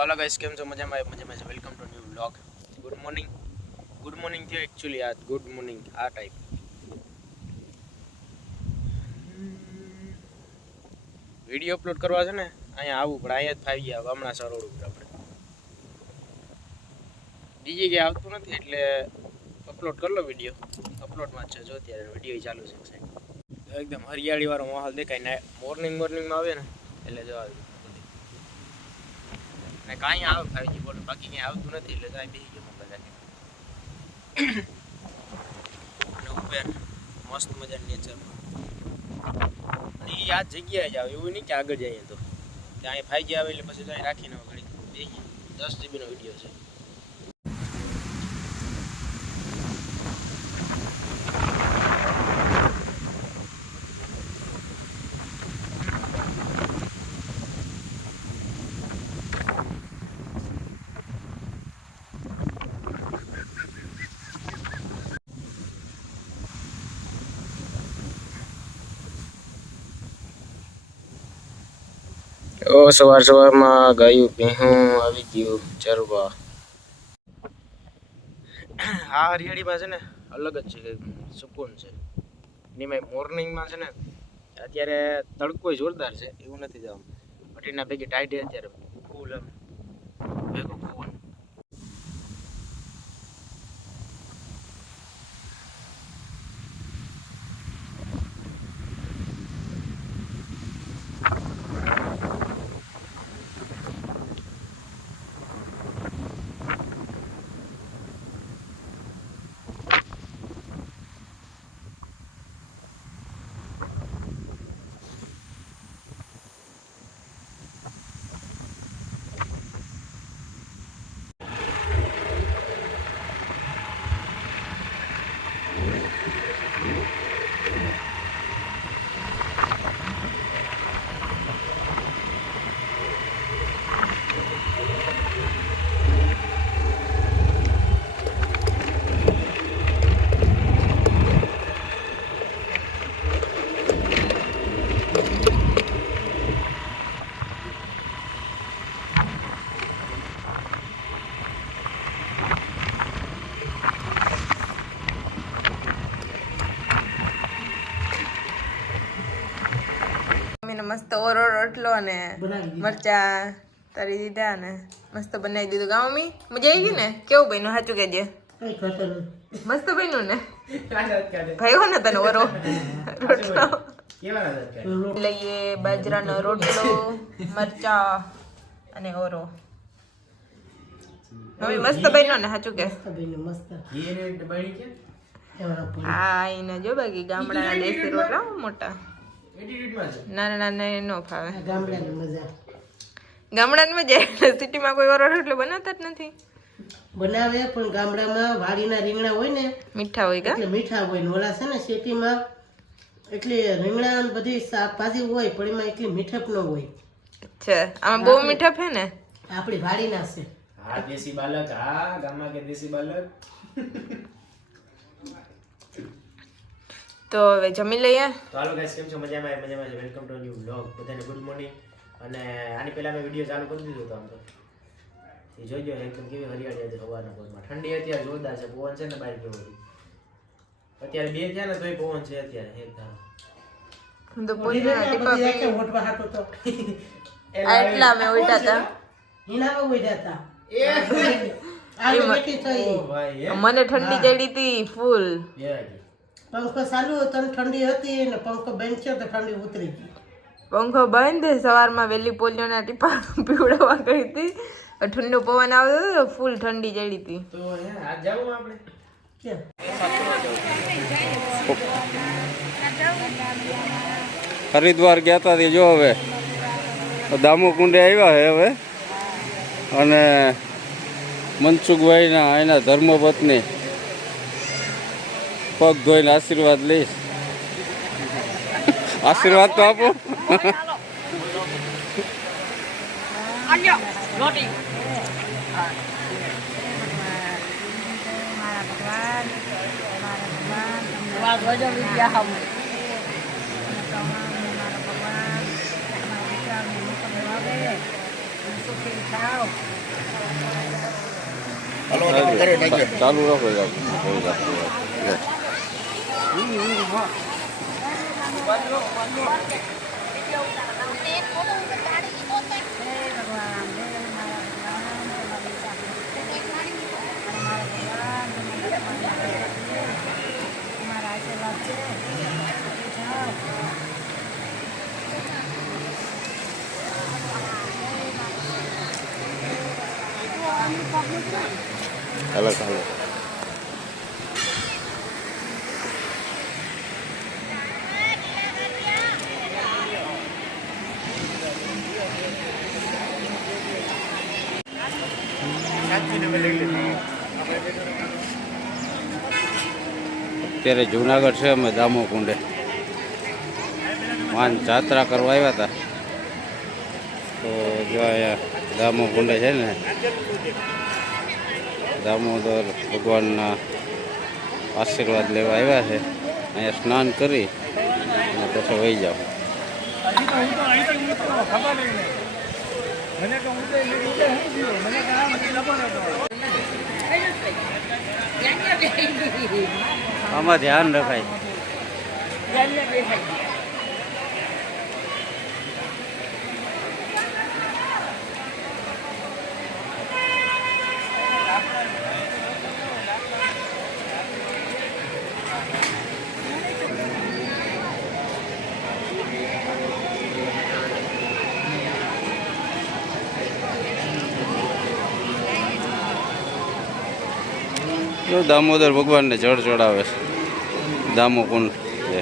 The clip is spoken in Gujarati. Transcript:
હાલો ગાઈસ, કેમ છો? મજામાં છે. Welcome to new vlog. Good morning થયો એકચ્યુઅલી. આ ગુડ મોર્નિંગ આ ટાઈપ વિડીયો અપલોડ કરવા છે ને, અહીંયા આવવું પડે. અહીંયા જ ફાવી ગયા હમણાં સરોડ ઉપર આપણે બીજી ક્યાંય આવતું નથી, એટલે અપલોડ કરી લો વિડીયો. અપલોડમાં જ છે જો અત્યારે વિડીયો ચાલુ છે. સાઈડ એકદમ હરિયાળી વાળો માહોલ દેખાય ને. મોર્નિંગમાં આવે ને એટલે જો ને કાંઈ આવે ફાઈવજી બોલો, બાકી ક્યાંય આવતું નથી. એટલે કાંઈ બેસી ગયો મોબાઈલ રાખીને. અને ઉપર મસ્ત મજાની નેચરમાં, અને એ આ જગ્યાએ જ આવે, એવું નહીં કે આગળ જઈએ તો ત્યાં ફાઈવજી આવે એટલે પછી ત્યાં રાખીને ઘડી બેસી 10 GB નો વિડીયો છે. સવારમાં ગાયું ભેહું આવી ગયું ચરવા. આ હરિયાળીમાં છે ને અલગ જ છે, સુકૂન છે. એમાં મોર્નિંગમાં છે ને અત્યારે તડકો જોરદાર છે એવું નથી જવાનું, બટ એના ભેગી ટાઈડ અત્યારે ફૂલ ભેગો પવન. મસ્ત ઓરો રોટલો ને મરચા તરી દીધા ને મસ્ત બનાવી દીધું. ગામમી મજા આવી ગઈ ને? કેવું બન્યું સાચું કહેજે. મસ્ત બન્યું ને? ભાઈઓ ને તને ઓરો રોટલો લઈએ, બાજરાનો રોટલો, મરચા અને ઓરો. મમ્મી મસ્ત બન્યો ને સાચું કે? હા એને જો બાકી ગામડાના દેશી રોટલા મોટા નાના નો ફાવે. ગામડાની મજા. સિટીમાં કોઈ ઓરો રોટલો બનાવતા જ નથી. બનાવે પણ ગામડામાં વાડીના રીંગણા હોય ને મીઠા હોય એટલે મીઠા હોય ને ઓલા છે ને સિટીમાં એટલે રીંગણા બધી શાકભાજી હોય પણ એમાં એટલી મીઠપ ન હોય. અચ્છા, આમાં બહુ મીઠપ હે ને? આપણી વાડીના છે. હા દેશી બાલક. હા ગામમાં કે દેશી બાલક. તો હવે જમી લઈએ. તો હાલો ગાઈસ, કેમ છો? મજામાં છે. Welcome to new vlog. બધાને ગુડ મોર્નિંગ. અને આની પહેલા મેં વિડીયો ચાલુ કરી દીધો હતો. આમ તો એ જોઈજો એકદમ કેવી હરિયાળી હતી સવારના પોરમાં. ઠંડી અત્યારે જોરદાર છે. પવન છે ને બહાર કેવો અત્યારે 2 થયા ને તોય પવન છે અત્યારે એક ધારો. તો પોલીના ટીપા કે ઓટવા હાટો તો આટલા મે ઉઠા હતા. હિનામાં ઉઠ્યા હતા. મને ઠંડી ચડી હતી ફૂલ. પંખો ચાલુ હતો ને ઠંડી હતી ને પંખો બંધ થયો તો ઠંડી ઉતરી ગઈ. પંખો બંધ. સવારમાં વેલી પોલિયોના ટીપા પીવડાવવા ગઈ હતી. ઠંડો પવન આવતો હતો, ફૂલ ઠંડી ચડી હતી. તો આજ જાવું આપણે ક્યાં? હરિદ્વાર ગયા હતા જો હવે દામુ કુંડે આવ્યા છે હવે, અને મનસુખભાઈના એના ધર્મપત્ની પગ ધોઈને આશીર્વાદ લઈશ. આશીર્વાદ તો આપો. ચાલુ રાખો હાલો હાલો. અત્યારે જુનાગઢ છે, અમે દામોકુંડે વાન જાત્રા કરવા આવ્યા હતા. તો જો અહીંયા દામોકુંડે છે ને, દામોદર ભગવાનના આશીર્વાદ લેવા આવ્યા છે. અહીંયા સ્નાન કરી અને પછી વહી જાઓ. આમાં ધ્યાન રખાય. દામોદર ભગવાનને જળ ચડાવે છે. દામોકુંડ છે.